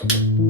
Thank you.